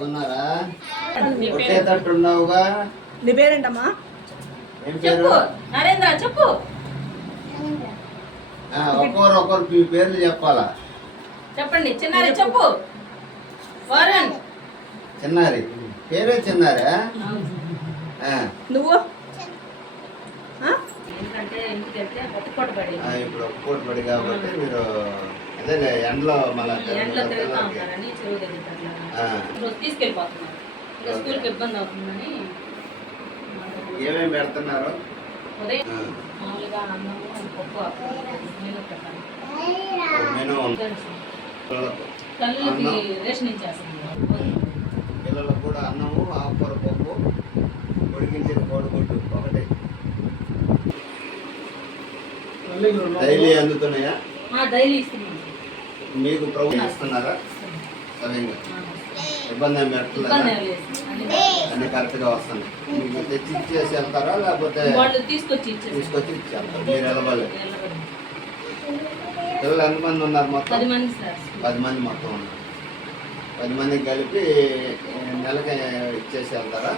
బాగున్నారా? కొట్టేటట్టున్నావుగా? నీ పేరేంటమ్మా? ఏం చెప్పు. నరేంద్ర చెప్పు. ఆ, ఒక్కొక్కరు ఒక్కొక్కరు మీ పేర్లు చెప్పాలా? చెప్పండి చిన్నారి చెప్పు. వరుణ్. చిన్నారి. పేరే చిన్నారా? ఆ, నువ్వు? ఇప్పుడు ఒక పూట పడి కాబట్టి మీరు అదే ఎండలో మళ్ళా ఎండలో తిరుగుతా పిల్లలకి. ఉంటారని చెరువు దగ్గర అట్లా. ఆ, ఈరోజు తీసుకెళ్ళిపోతున్నారు. ఇంకా స్కూల్కి ఇబ్బంది అవుతుందని ఏమేమి పెడుతున్నారు? ఉదయం ఆ, మామూలుగా అన్నము పప్పు మెనూ తల్లులకి రేషన్ పిల్లలకు కూడా అన్నము ఆకుకూర పప్పు ఉడికించిన కోడిగుడ్డు ఒకటి. డైలీ అందుతున్నాయా? డైలీ ఇస్తున్నాం మీకు ప్రభుత్వం ఇస్తున్నారా? సరిగ్గా ఇబ్బంది ఏమి పెట్టలేదా? అన్ని కరెక్ట్గా వస్తున్నాయి. మీకు తెచ్చి ఇచ్చేసి వెళ్తారా? లేకపోతే వాళ్ళు తీసుకొచ్చి ఇచ్చేసి తీసుకొచ్చి ఇచ్చేస్తారు. మీరు వెళ్ళవాలి పిల్లలు ఎంతమంది ఉన్నారు మొత్తం? పది మంది సార్. మంది మొత్తం ఉన్నారు. పది మందికి కలిపి నెలకి ఇచ్చేసి వెళ్తారా?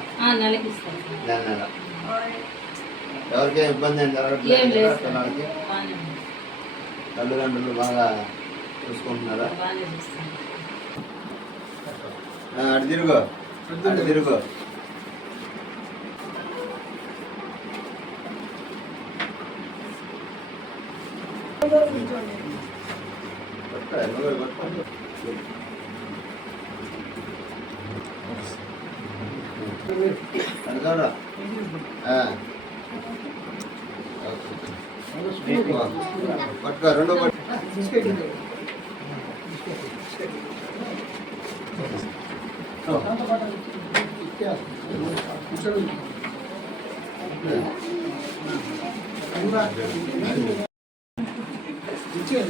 సార్. నెల నెల. ఎవరికేం ఇబ్బంది ఏం జరగట్లేదు కదా సార్. పిల్లలకి. తల్లిదండ్రులు బాగా చూసుకుంటున్నారా అటు తిరుగు. అటు తిరుగు. ఓకే. పట్టుకో రెండు పట్టు.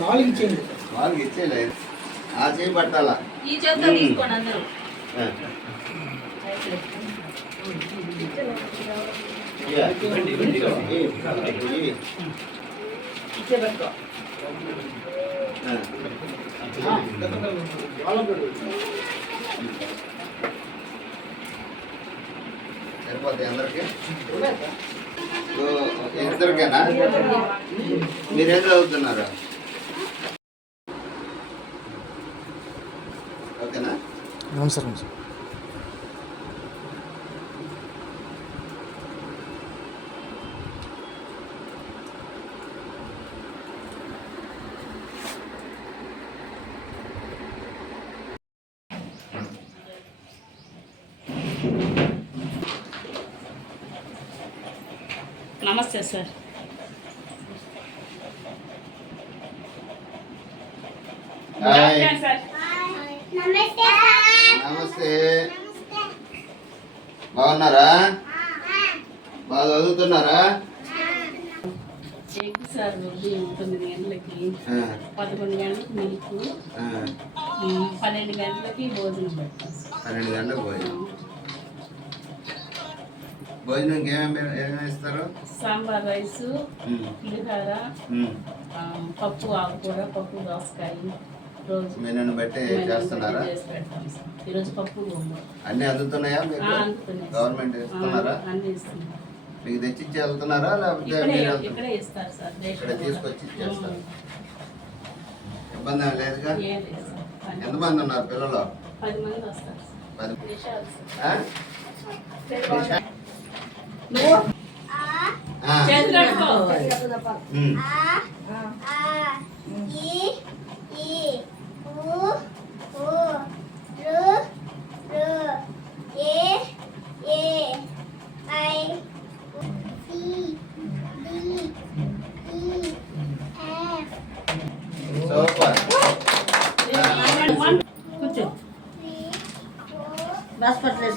నాలుగు ఇచ్చేయండి ఇచ్చేయలేదు ఆ చేయి పట్టాలా ఈ చేతితో తీసుకోండి అందరూ. ఇయ్య. ఇయ్యి. సరిపోతాయి ఇద్దరికేనా? మీరేం చదువుతున్నారు? ఓకేనా? నమస్కారం sir. Thank you. Hi sir. నమస్తే బాగున్నారా? బాగా చదువుతున్నారా? సార్ ఉదయం తొమ్మిది గంటలకి ఆ, పదకొండు గంటలకు మిల్క్ ఆ, పన్నెండు గంటలకి భోజనం పెడతాం పన్నెండు గంటలకు భోజనం. భోజనం ఏమేమి ఇస్తారు సాంబార్ రైస్ పులిహోర పప్పు ఆకుకూర పప్పు దోసకాయ. మెనూని బట్టి చేస్తున్నారా? ఈరోజు పప్పు. అన్ని అందుతున్నాయా మీకు. గవర్నమెంట్ ఇస్తున్నారా? అన్నీ మీకు తెచ్చిచ్చి వెళ్తున్నారా? లేకపోతే ఇక్కడే తీసుకొచ్చి. ఇచ్చేస్తారు. ఇబ్బంది లేదుగా? ఎంతమంది ఉన్నారు పిల్లలు? పది మంది వస్తారు సార్ పది విశాల్ సార్. ఆ? నువ్వు ఆ. చేతులు కట్టుకో. సూపర్. కూర్చో. హాస్పిటల్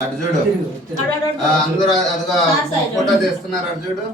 అర్జుడు అందరూ అదిగా ఫోటో తీస్తున్నారు అర్జుడు